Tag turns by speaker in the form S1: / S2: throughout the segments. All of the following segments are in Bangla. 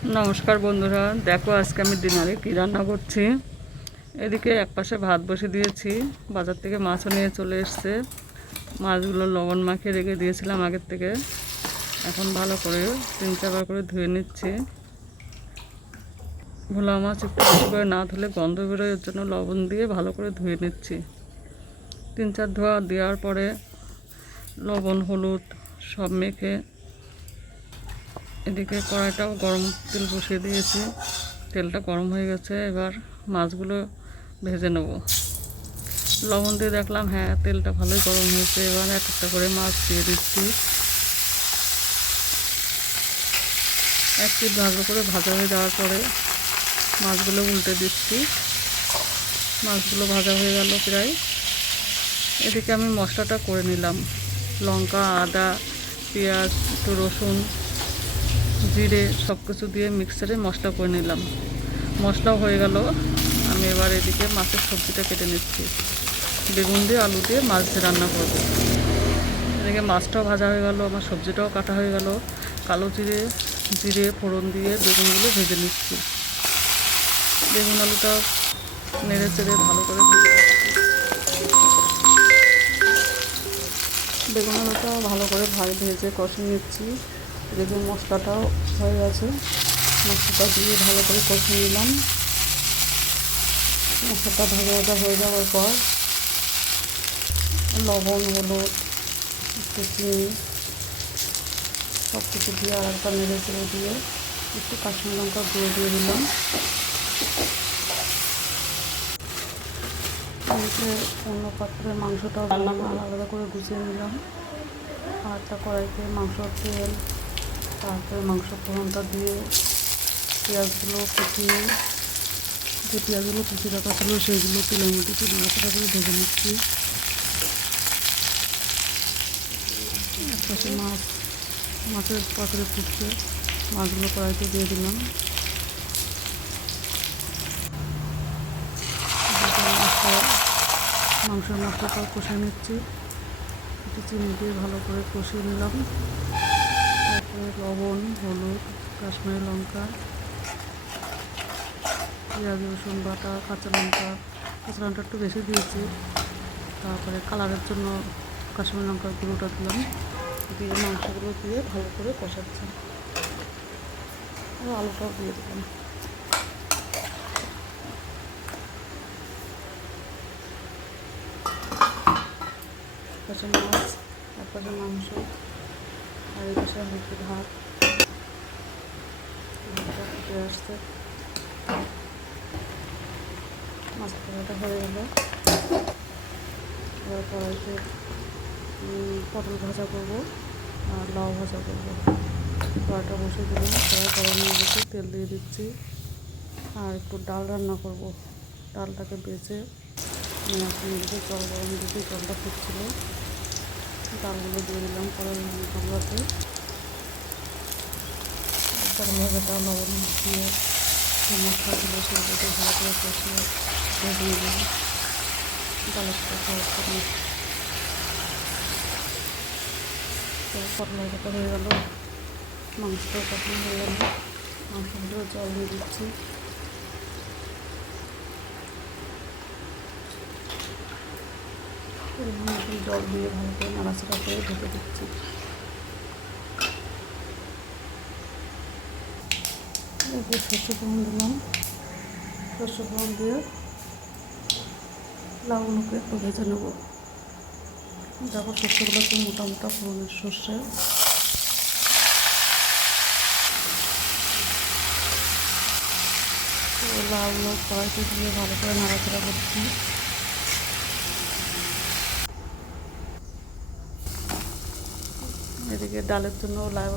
S1: নমস্কার বন্ধুরা, দেখো আজকে আমি ডিনারে কী রান্না করছি। এদিকে এক পাশে ভাত বসে দিয়েছি, বাজার থেকে মাছও নিয়ে চলে এসছে। মাছগুলো লবণ মাখিয়ে রেখে দিয়েছিলাম আগের থেকে। এখন ভালো করে তিন চারবার করে ধুয়ে নিচ্ছি। ভোলা মাছ একটু বেশি করে না ধুলে গন্ধ বেরোয়, এর জন্য লবণ দিয়ে ভালো করে ধুয়ে নিচ্ছি। তিন চার ধোয়া দেওয়ার পরে লবণ, হলুদ সব মেখে এদিকে কড়াইটাও গরম তেল বসিয়ে দিয়েছি। তেলটা গরম হয়ে গেছে, এবার মাছগুলো ভেজে নেব। লবণ দিয়ে দেখলাম হ্যাঁ তেলটা ভালোই গরম হয়েছে। এবার এক একটা করে মাছ দিয়ে দিচ্ছি। এক পিঠ ভালো করে ভাজা হয়ে যাওয়ার পরে মাছগুলো উল্টে দিচ্ছি। মাছগুলো ভাজা হয়ে গেল প্রায়। এদিকে আমি মশলাটা করে নিলাম। লঙ্কা, আদা, পেঁয়াজ, একটু রসুন জিরে সব কিছু দিয়ে মিক্সারে মশলা করে নিলাম। মশলাও হয়ে গেল। আমি এবার এদিকে মাছের সবজিটা কেটে নিচ্ছি। বেগুন দিয়ে, আলু দিয়ে মাছ দিয়ে রান্না করব। এদিকে মাছটাও ভাজা হয়ে গেল, আমার সবজিটাও কাটা হয়ে গেল। কালো জিরে জিরে, ফোড়ন দিয়ে বেগুনগুলো ভেজে নিচ্ছি। বেগুন আলুটা নেড়ে চেড়ে ভালো করে ভেজে বেগুন আলুটা ভালো করে ভেজে কষে নিচ্ছি। এদিকে মশলাটাও হয়ে গেছে। মশলাটা দিয়ে ভালো করে কষে নিলাম। মশলাটা ভাজা ভাজা হয়ে যাওয়ার পর লবণ, হলুদ, একটু চিনি সব কিছু দিয়ে আর একবার নেড়ে চেড়ে দিয়ে একটু কাশ্মীর লঙ্কা গুঁড়ো দিয়ে দিলাম। অন্য পাত্রে মাংসটাও আলাদা করে গুছিয়ে নিলাম। আর একটা কড়াইতে মাংসর তেল তারপরে মাংস ফোড়নটা দিয়ে পেঁয়াজগুলো কুচিয়ে যে পেঁয়াজগুলো কুচিয়ে রাখা ছিল সেইগুলো তেলের মধ্যে একটু নাড়াচাড়া করে ভেজে নিচ্ছি। একপাশে মাছ, মাছের পাত্রে ফুটছে। মাছগুলো কড়াইতে দিয়ে দিলাম। মাংসের মশলাটাও কষে নিচ্ছি। একটু চিনি দিয়ে ভালো করে কষিয়ে নিলাম। লবণ, হলুদ, কাশ্মীরি লঙ্কা, পেঁয়াজ, রসুন বাটা, কাঁচা লঙ্কা কাঁচা লঙ্কা একটু বেশি দিয়েছি। তারপরে কালারের জন্য কাশ্মীরি লঙ্কার গুঁড়োটা দিলাম। দিয়ে মাংসগুলো দিয়ে ভালো করে কষাচ্ছি। আর আলুটাও দিয়ে দিলাম। পাশে মাছ পাশে মাংস। আর এই পাশে হচ্ছে ভাত ফুটে আসছে মাছ ভাজাটা হয়ে গেল। এবার কড়াইতে পটল ভাজা করব আর লাউ ভাজা করব। কড়াইটা বসে দিলাম, কড়াই গরম হয়ে গেছে, তেল দিয়ে দিচ্ছি। আর একটু ডাল রান্না করব। ডালটাকে বেছে আমি এখন দিকে জল গরম দিকে জলটা ফুটছিল। ডালগুলো দিয়ে দিলাম গামলাতে গরম ভাজাটা লবণ দিয়ে মশলাগুলো সেগুলোকে ভালো করে কষিয়ে পটল হয়ে গেল, মাংসটাও কষানো হয়ে গেল। মাংসগুলো জল দিয়ে দিচ্ছি। জল দিয়ে ভালো করে নাড়াচাড়া করে ঢেকে দিচ্ছি। এরপর শস্য ফোড়ন দিলাম। শস্য ফোড়ন দিয়ে লাউগুলোকে একটু ভেজে নেব। দেখো শস্যগুলো একটু মোটা মোটা ফোড়নের সর্ষে। লাউগুলো কড়াইতে দিয়ে ভালো করে নাড়াচাড়া করছি। এদিকে ডালের জন্য লাউ,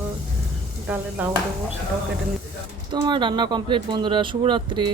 S1: ডালে লাউ দেবো, সেটাও কেটে নিচ্ছি তোমার রান্না কমপ্লিট বন্ধুরা, শুভরাত্রি।